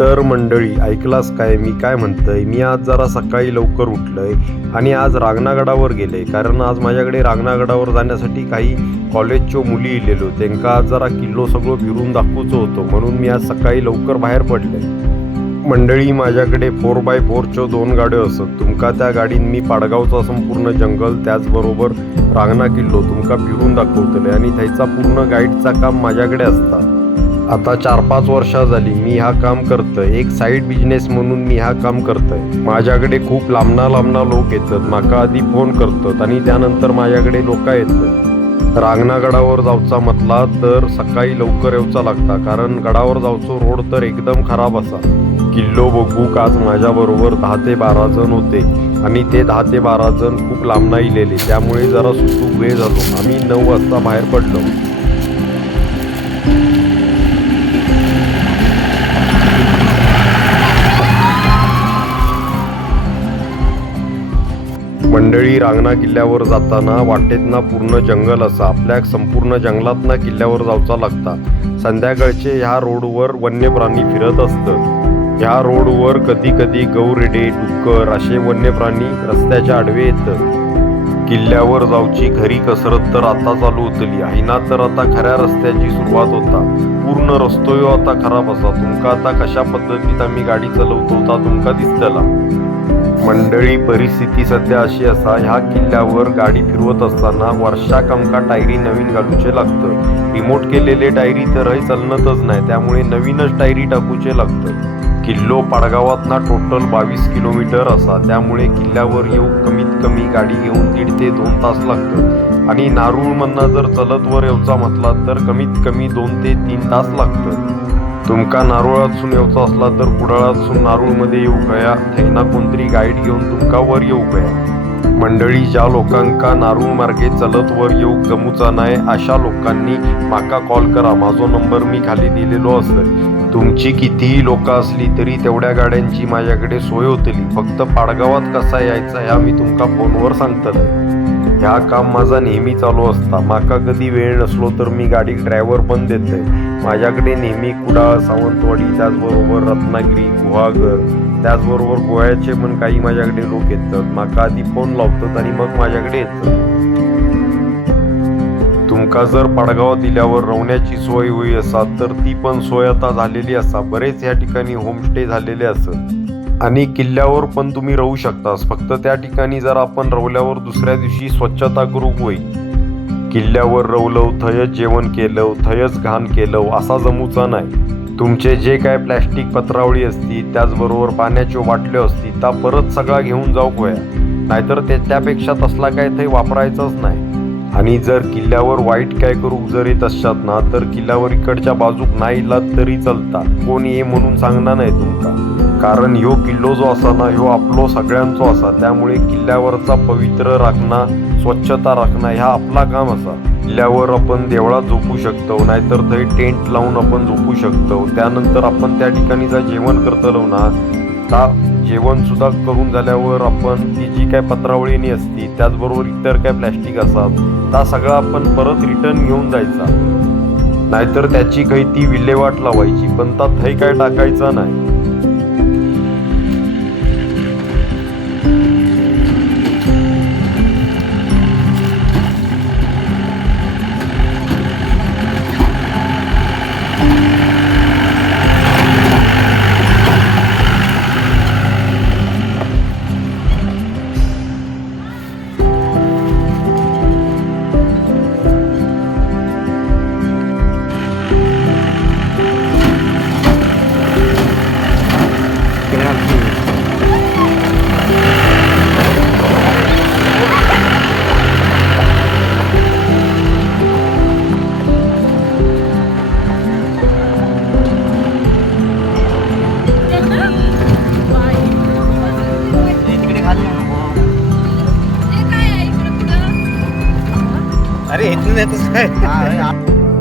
तर मंडळी ऐकलास काय मी काय म्हणतोय, मी आज जरा सकाळी लवकर उठलोय आणि आज रांगणागडावर गेले, कारण आज माझ्याकडे रांगणागडावर जाण्यासाठी काही कॉलेजच्या मुली इलेलो, त्यांना आज जरा किल्लो सगळं फिरून दाखवूचं होतं, म्हणून मी आज सकाळी लवकर बाहेर पडले. मंडळी माझ्याकडे 4x4च्या 2 गाड्यो असत. तुमका त्या गाडीन मी पाडगावचा संपूर्ण जंगल त्याचबरोबर रांगणा किल्लो तुमका फिरून दाखवतले आणि त्याचा पूर्ण गाईडचा काम माझ्याकडे असता. आता 4-5 वर्षा झाली मी हा काम करतोय, एक साईड बिझनेस म्हणून मी हा काम करतोय. माझ्याकडे खूप लांबना लोक येतात, माका आधी फोन करतात आणि त्यानंतर माझ्याकडे लोक येतात. रांगणागडावर जाऊचा म्हटला तर सकाळी लवकर येऊचा लागता, कारण गडावर जाऊचो रोड तर एकदम खराब असा. किल्लो बघूक आज माझ्याबरोबर 10 ते 12 जण होते आणि ते 10 ते 12 जण खूप लांबना इलेले, त्यामुळे जरा सुटूक वेळ झालो. आम्ही 9 वाजता बाहेर पडलो. मंडळी रांगणा किल्ल्यावर जाताना वाटेतना पूर्ण जंगल असा, आपल्या संपूर्ण जंगलातना किल्ल्यावर जाऊचा लागता. संध्याकाळचे ह्या रोडवर वन्य प्राणी फिरत असतात. ह्या रोडवर कधी कधी गौरेडे, डुक्कर असे वन्य प्राणी रस्त्याच्या आडवे येतात. किल्ल्यावर जाऊची खरी कसरत तर आता चालू होतली आहे ना, तर आता खऱ्या रस्त्याची सुरुवात होता. पूर्ण रस्तो आता खराब असा. तुमका आता कशा पद्धतीत आम्ही गाडी चालवतो ता तुमका दिसतला. मंडळी परिस्थिती सध्या अशी असा, ह्या किल्ल्यावर गाडी फिरवत असताना वर्षाक आमका टायरी नवीन घालूचे लागतं. रिमोट केलेले टायरी तरही चालतच नाही, त्यामुळे नवीनच टायरी टाकूचे लागतं. किल्लो पाडगावातना टोटल 22 किलोमीटर असा, त्यामुळे किल्ल्यावर येऊ कमीत कमी गाडी घेऊन 1.5 ते 2 तास लागतात आणि नारूळमधनं जर चलत वर येऊचा म्हटला तर कमीत कमी 2 ते 3 तास लागतात. तुमका नारोळातसून येऊचा असला तर कुडाळातसून नारूळमध्ये येऊ गया, थैना कोणतरी गाईड घेऊन तुमका वर येऊ गया. मंडळी ज्या लोकांका नारूळ मार्गे चलत वर येऊ जमूचा नाही अशा लोकांनी माका कॉल करा, माझो नंबर मी खाली दिलेलो असतोय. तुमची कितीही लोक असली तरी तेवढ्या गाड्यांची माझ्याकडे सोय होतली. फक्त पाडगावात कसा यायचा ह्या मी तुमका फोनवर सांगतलंय. ह्या काम माझा नेहमी चालू असता. माका कधी वेळ नसलो तर मी गाडी ड्रायव्हर पण देतोय. माझ्याकडे नेहमी कुडाळ, सावंतवाडी, त्याचबरोबर रत्नागिरी, गुहागर, त्याचबरोबर गोव्याचे पण काही माझ्याकडे लोक येतात. माका आधी फोन लावतात आणि मग माझ्याकडे येतात. तुमका जर पाडगावात दिल्यावर राहण्याची सोय होई असा तर ती पण सोय आता झालेली असा. बरेच या ठिकाणी होमस्टे झालेले असत आणि किल्ल्यावर पण तुम्ही राहू शकतास. फक्त त्या ठिकाणी जर आपण राहिल्यावर दुसऱ्या दिवशी स्वच्छता करूक होई. किल्ल्यावर राहलो, थयच जेवण केलं, थयच घाण केलं असा जमूचा नाही. तुमचे जे काय प्लॅस्टिक पत्रावळी असती, त्याचबरोबर पाण्याच्या बाटल्या असती, त्या परत सगळा घेऊन जाऊ होया, नाहीतर त्यापेक्षा तसला काय थंय वापरायचंच नाही. आणि जर किल्ल्यावर वाईट काय करूक जर येत असतात ना, तर किल्ल्यावर इकडच्या बाजूक नाही इलात तरी चलता. कोण ये म्हणून सांगणार नाही तुमका, कारण ह्यो किल्लो जो असा ना ह्यो आपलो सगळ्यांचो असा. त्यामुळे किल्ल्यावरचा पवित्र राखणा, स्वच्छता राखणा ह्या आपला काम असा. किल्ल्यावर आपण देवळात झोपू शकतो, नाहीतर थंय टेंट लावून आपण झोपू शकतो. त्यानंतर आपण त्या ठिकाणी जर जेवण करतलो ना, ता जेवण सुद्धा करून झाल्यावर आपण ती जी काय पत्रावळीनी असती, त्याचबरोबर इतर काय प्लॅस्टिक असतात, त्या सगळं आपण परत रिटर्न घेऊन जायचा. नाहीतर त्याची काही ती विल्हेवाट लावायची, पण ता थंय काय टाकायचा नाही.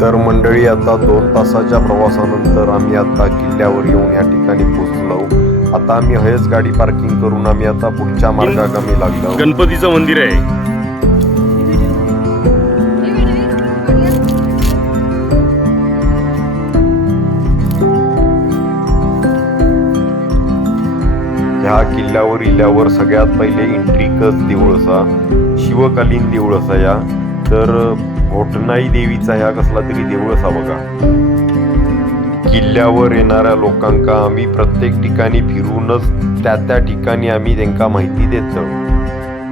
तर मंडळी आता 2 तासाच्या प्रवासानंतर आम्ही आता किल्ल्यावर येऊन या ठिकाणी पोहोचलो. आता आम्ही हयच गाडी पार्किंग करून आम्ही आता पुढच्या मार्गागामी लागलो. गणपतीचं मंदिर आहे. ह्या किल्ल्यावर इल्यावर सगळ्यात पहिले इंट्रिकस देऊळ असा, शिवकालीन देऊळ असा या. तर घोटनाई देवीचा ह्या कसला तरी देऊळ असा बघा. किल्ल्यावर येणाऱ्या लोकांका आम्ही प्रत्येक ठिकाणी फिरूनच त्या ठिकाणी आम्ही त्यांना माहिती देतो,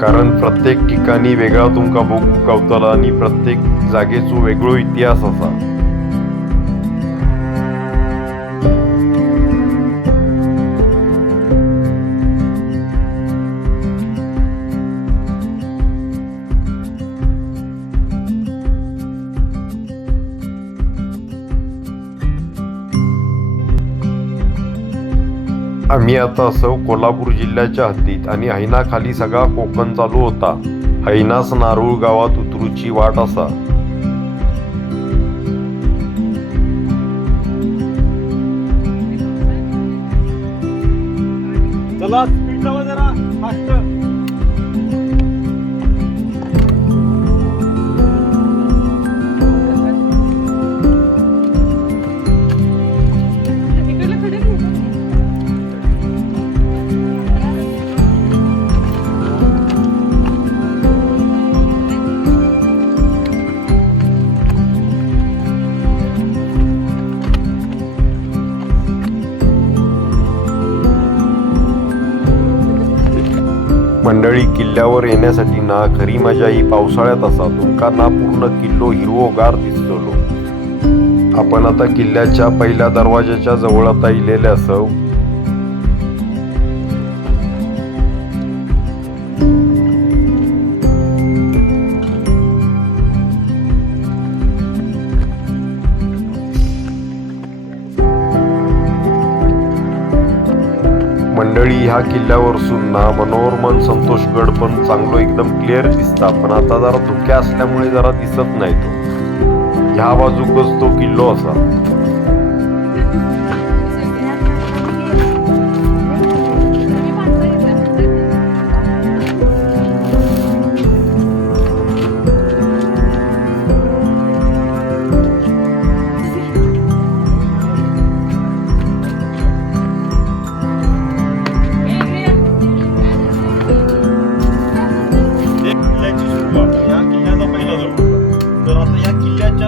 कारण प्रत्येक ठिकाणी वेगळा तुमका बघू गावतला आणि प्रत्येक जागेचो वेगळो इतिहास असा. आम्ही आता असो कोल्हापूर जिल्ह्याच्या हद्दीत आणि हैनाखाली सगळा कोकण चालू होता. हैनास नारूळ गावात उतरूची वाट असा. चला स्पीड लावा जरा फास्ट. मंडळी, किल्ल्यावर येण्यासाठी ना खरी मजा ही पावसाळ्यात असा. तुमका ना पूर्ण किल्लो हिरवोगार दिसतलो. आपण आता किल्ल्याच्या पहिल्या दरवाजाच्या जवळ आता इलेले असव. मंडळी, ह्या किल्ल्यावरसून ना मनोरमन संतोषगड पण चांगलो एकदम क्लिअर दिसता, पण आता जरा धुक्या असल्यामुळे जरा दिसत नाही तो. ह्या बाजूकच तो किल्लो असा.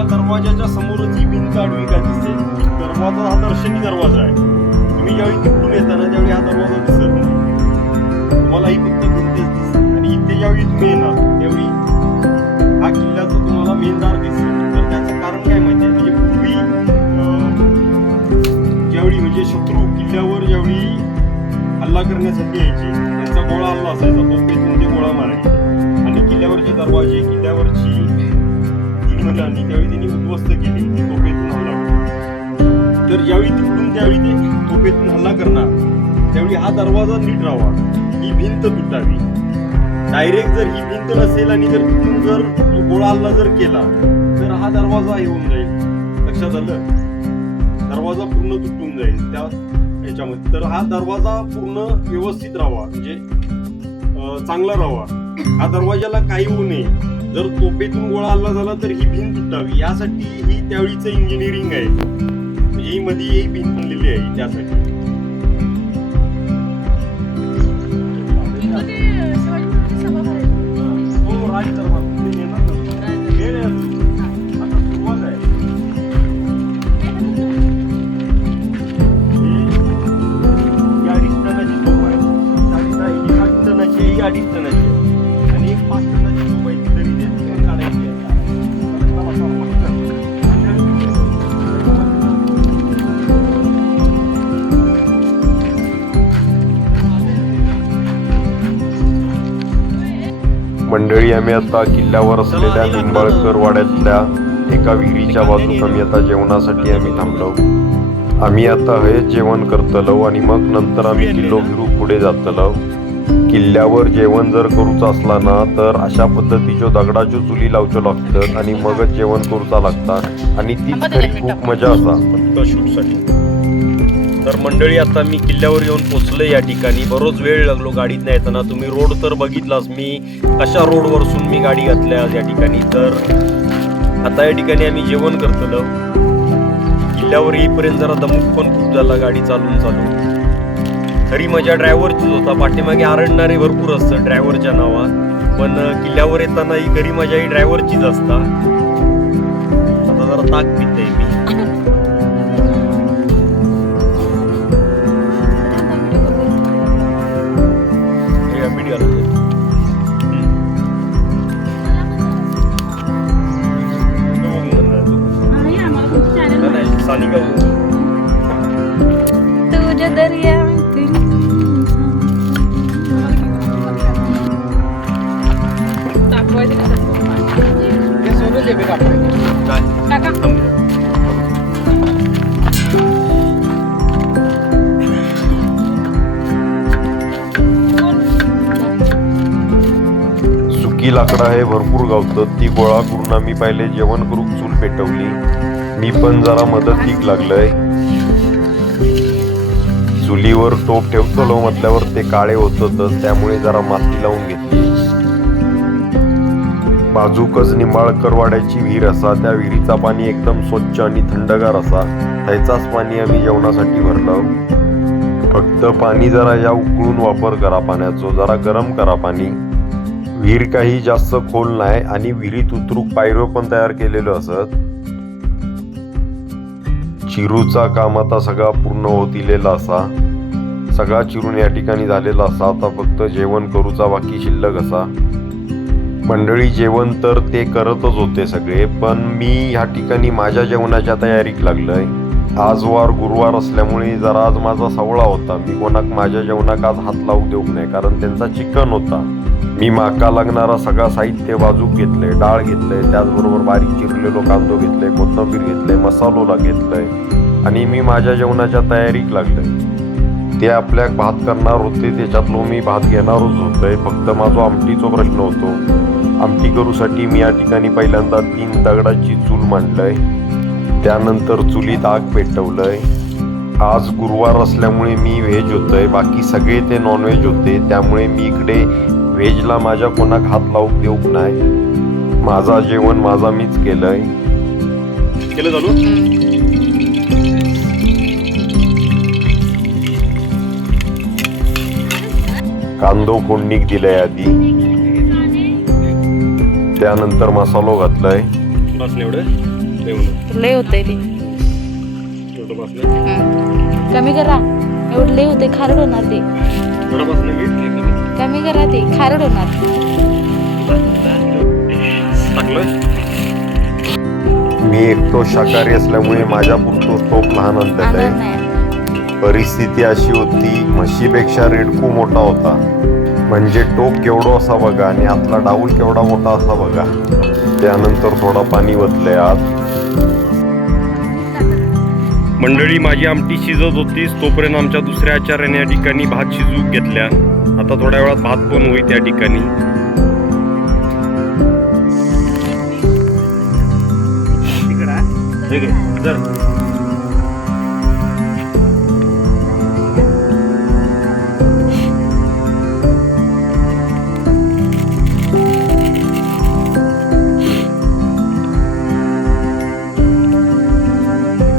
दरवाजाच्या समोरच ही भिंत आडवी का दिसते. दरवाजा हा दर्शनी दरवाजा आहे. तुम्ही ज्यावेळी तिकडून येताना त्यावेळी हा दरवाजा दिसत नाही, तुम्हाला ही फक्त भिंतच दिसते. आणि इथे ज्यावेळी तुम्ही येणार त्यावेळी हा किल्ल्याचा तुम्हाला मेन दार दिसेल. तर त्याचं कारण काय माहिती आहे, म्हणजे पूर्वी ज्यावेळी म्हणजे शत्रू किल्ल्यावर ज्यावेळी हल्ला करण्यासाठी यायचे, त्यांचा गोळा हल्ला असायचा, तोफेतून ते गोळा मारायचे आणि किल्ल्यावरचे दरवाजे, किल्ल्यावरची आणि त्यावेळी त्यांनी उद्ध्वस्त केली, तोफेतून हल्ला. तर ज्यावेळी तिकडून त्यावेळी ते तोफेतून हल्ला करणार त्यावेळी हा दरवाजा नीट राहावा, ही भिंत तुटावी. डायरेक्ट जर ही भिंत नसेल आणि जर तिथून जर गोळा हल्ला जर केला तर हा दरवाजा हे होऊन जाईल. लक्षात आलं? दरवाजा पूर्ण तुटून जाईल त्या याच्यामध्ये. तर हा दरवाजा पूर्ण व्यवस्थित राहावा, म्हणजे चांगला राहावा. हा दरवाजाला काही होऊ नये. जर तोफेतून गोळा हल्ला झाला तर ही भिंत तुटावी, यासाठी ही त्यावेळीचं इंजिनिअरिंग आहे. म्हणजे ही मध्ये ही भिंत बनलेली आहे त्यासाठी. हो, राज दरबार वेळ आहे अजून. आता सुरुवात आहे. ही 2.5 टनाची तोफ आहे. 7 टनाची, ही 2.5 टनाची आणि एक 5 टनाची तोफ आहे. मंडळी, आम्ही आता किल्ल्यावर असलेल्या निंबाळकर वाड्यातल्या एका विहिरीच्या बाजूक आम्ही आता जेवणासाठी आम्ही थांबलो. आम्ही आता हेच जेवण करतलो आणि मग नंतर आम्ही किल्लो फिरू पुढे जातलो. किल्ल्यावर जेवण जर करूच असला ना तर अशा पद्धतीच्या दगडाच्या चुली लावच्यो लागतात आणि मगच जेवण करूचा लागता आणि तीच तरी खूप मजा असा शूटसाठी. तर मंडळी, आता मी किल्ल्यावर येऊन पोचले या ठिकाणी. बरोच वेळ लागलो गाडीत नाही येताना. तुम्ही रोड तर बघितलाच, मी कशा रोडवरसून मी गाडी घातल्या या ठिकाणी. तर आता या ठिकाणी आम्ही जेवण करतलो. किल्ल्यावर येईपर्यंत जरा दमूक पण खूप झाला गाडी चालून. खरी मजा ड्रायव्हरचीच होता. पाठीमागे आरडणारे भरपूर असतं ड्रायव्हरच्या नावात, पण किल्ल्यावर येताना ही खरी मजा ही ड्रायव्हरचीच असता. आता जरा ताक पिते मी. तुझ्या दर्या सुकी लाकडा हे भरपूर गावतं. ती गोळा करून आम्ही पहिले जेवण करून चूल पेटवली. मी पण जरा मदतीक लागलंय. चुलीवर टोप ठेवतो म्हटल्यावर ते काळे होतच, त्यामुळे जरा माती लावून घेतली. बाजूकच निंबाळकर वाड्याची विहीर असा. त्या विहिरीचा पाणी एकदम स्वच्छ आणि थंडगार असा. त्याचाच पाणी आम्ही जेवणासाठी भरलं. फक्त पाणी जरा या उकळून वापर करा पाण्याचा, जरा गरम करा पाणी. विहीर काही जास्त खोल नाही आणि विहिरीत उतरूक पायरो पण तयार केलेलं असत. चिरूचा काम आता सगळा पूर्ण होत इलेला असा. सगळा चिरून या ठिकाणी झालेला असा. आता फक्त जेवण करूचा बाकी शिल्लक असा. मंडळी जेवण तर ते करतच होते सगळे, पण मी ह्या ठिकाणी माझ्या जेवणाच्या तयारीक लागलोय. आज वार गुरुवार असल्यामुळे जरा आज माझा सवळा होता. मी कोणाक माझ्या जेवणाक आज हात लावू देऊ नये, कारण त्यांचा चिकन होता. मी माका लागणारा सगळा साहित्य बाजूक घेतलंय. डाळ घेतलंय, त्याचबरोबर बारीक चिरलेलो कांदो घेतलाय, कोथिंबीर घेतलंय, मसालोला घेतलंय आणि मी माझ्या जेवणाच्या तयारीक लागलोय. ते आपल्या भात करणार होते, त्याच्यातलो मी भात घेणारच होतोय. फक्त माझा आमटीचा प्रश्न होतो. आमटी करूसाठी मी या ठिकाणी पहिल्यांदा 3 दगडाची चूल मांडलंय. त्यानंतर चुलीत आग पेटवलंय. आज गुरुवार असल्यामुळे मी व्हेज होतोय, बाकी सगळे ते नॉनव्हेज होते. त्यामुळे मी इकडे व्हेजला माझ्या कोणाक हात लावूक देऊक नाही. माझा जेवण माझा मीच केलंय. केलं चालू. कांदो फोडणीक दिलाय आधी, त्यानंतर मसालो घातलाय. बस एवढं लय होतंय ते. एवढं बस नाही. कमी करा, एवढं लय होते, खारड होणार ते. थोडं बस नाही. कमी करा, ते खारड होणार. टाकलं. मी एकटो शाकाहारी असल्यामुळे माझ्या पुरतो टोप लहान आणलेला आणणार आहे. नाही. परिस्थिती अशी होती, म्हशीपेक्षा रेडकू मोठा होता. म्हणजे टोप केवढो असा बघा आणि आतला डाऊल केवढा मोठा असा बघा. त्यानंतर थोडा पाणी ओतलंय आत. मंडळी माझी आमटी शिजत होती, तोपर्यंत आमच्या दुसऱ्या आचार्याने या ठिकाणी भात शिजवूक घेतल्या. आता थोड्या वेळात भात पण होईल त्या ठिकाणी.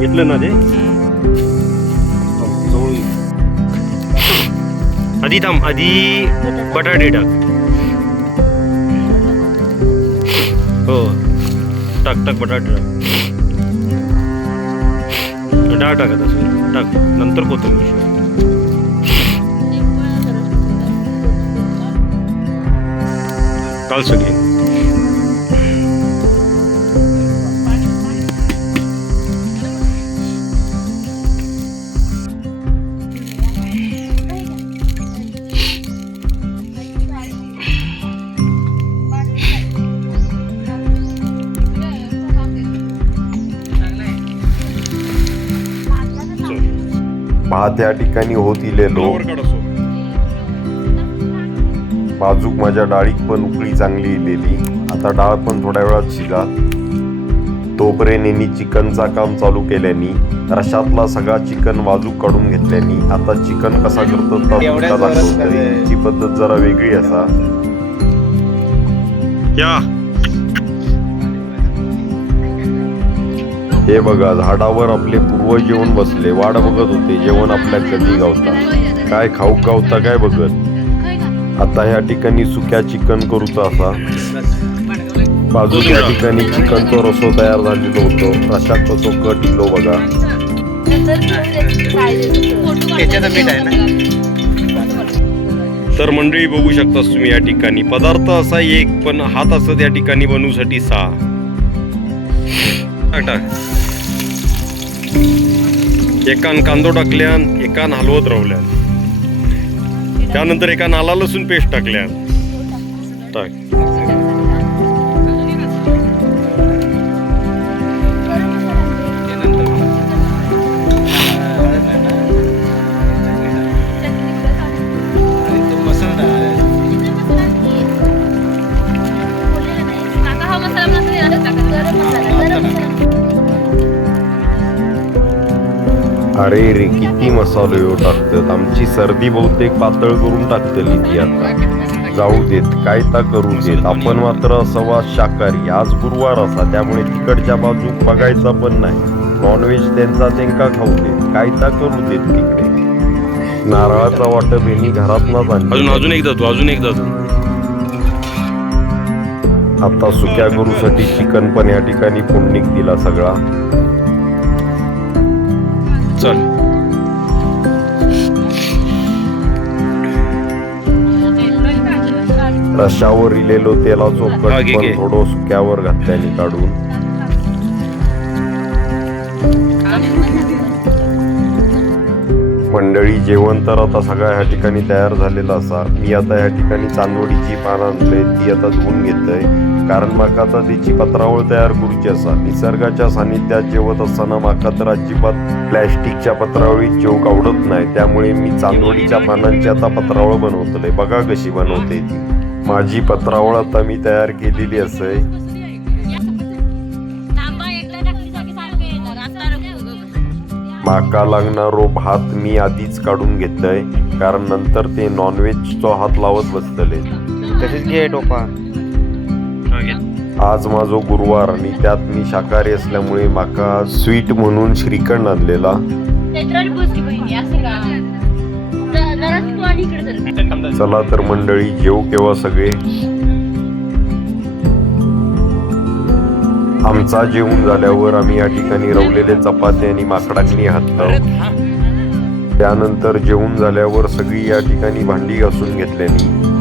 घेतलं ना ते जवळ. आधी थांब, आधी बटाटे टाक. हो टाक टाक, बटाटे टाक. डाळ टाकत असेल टाक, नंतर कोथिंबीर. काल सगळे भात या ठिकाणी होत इलेलो. बाजूक माझ्या डाळीत पण उकळी चांगली इलेली. आता डाळ पण थोड्या वेळात शिजा. तोपर्यंत यांनी चिकनचा काम चालू केल्यानी रशातला सगळा चिकन बाजूक काढून घेतल्यानी आता चिकन कसा करतात त्यांची पद्धत जरा वेगळी असा. हे बघा, झाडावर आपले पूर्वज जेवण बसले, वाट बघत होते जेवण आपल्या कधी गावतात. काय खाऊ गावता काय बघत. आता ह्या ठिकाणी सुक्या चिकन करूचा असा. बाजूच्या ठिकाणी चिकनचा रसो तयार झालेलो होतो. रशात कसो कट इलो बघा. तर मंडळी बघू शकता तुम्ही या ठिकाणी पदार्थ असा एक पण हात असत या ठिकाणी बनवूसाठी 6. एकान कांदो टाकल्यान, एकान हलवत रावल्यान, त्यानंतर एकान आला लसूण पेस्ट टाकल्यान. टाक अरे रे किती मसाले टाकतात. आमची सर्दी बहुतेक पातळ करून टाकतली ती आता. जाऊ देत, काय ता करू देत. आपण मात्र असावा शाकाहारी. आज गुरुवार असा त्यामुळे तिकडच्या बाजू बघायचा पण नाही. नॉनव्हेज त्यांचा खाऊ देत, काय ता करू देत तिकडे. नारळाचा वाटप यांनी घरातनच आणला. अजून एकदा तू आता सुक्या गुरुसाठी चिकन पण या ठिकाणी फोडणीक दिला सगळा. चल रशावर इलेलो तेलाचो कट पण थोडं सुक्यावर घातल्याने काढून. मंडळी जेवण तर आता सगळ्या ह्या ठिकाणी तयार झालेला असा. मी आता ह्या ठिकाणी चांदोडीची पान आणलंय, ती आता धुवून घेतोय. कारण माका आता त्याची पत्रावळ तयार करूची असा. निसर्गाच्या सानिध्यात जेवत असताना माका तर अजिबात प्लॅस्टिकच्या पत्रावळीत जेवक आवडत नाही. त्यामुळे मी चांदोडीच्या पानांची आता पत्रावळ बनवतलंय. बघा कशी बनवते ती. माझी पत्रावळ आता मी तयार केलेली असय. माका लागणारो भात मी आधीच काढून घेतलंय, कारण नंतर ते नॉनव्हेजचो हात लावत बसतले. तसेच घे टोपा. आज माझो गुरुवार आणि त्यात मी शाकाहारी असल्यामुळे माका स्वीट म्हणून श्रीखंड आणलेला. चला तर मंडळी जेव केव्हा सगळे. आमचा जेवण झाल्यावर आम्ही या ठिकाणी रवलेले चपाती आणि माकडांनी हात लावला. त्यानंतर जेवण झाल्यावर सगळी या ठिकाणी भांडी घासून घेतल्यानी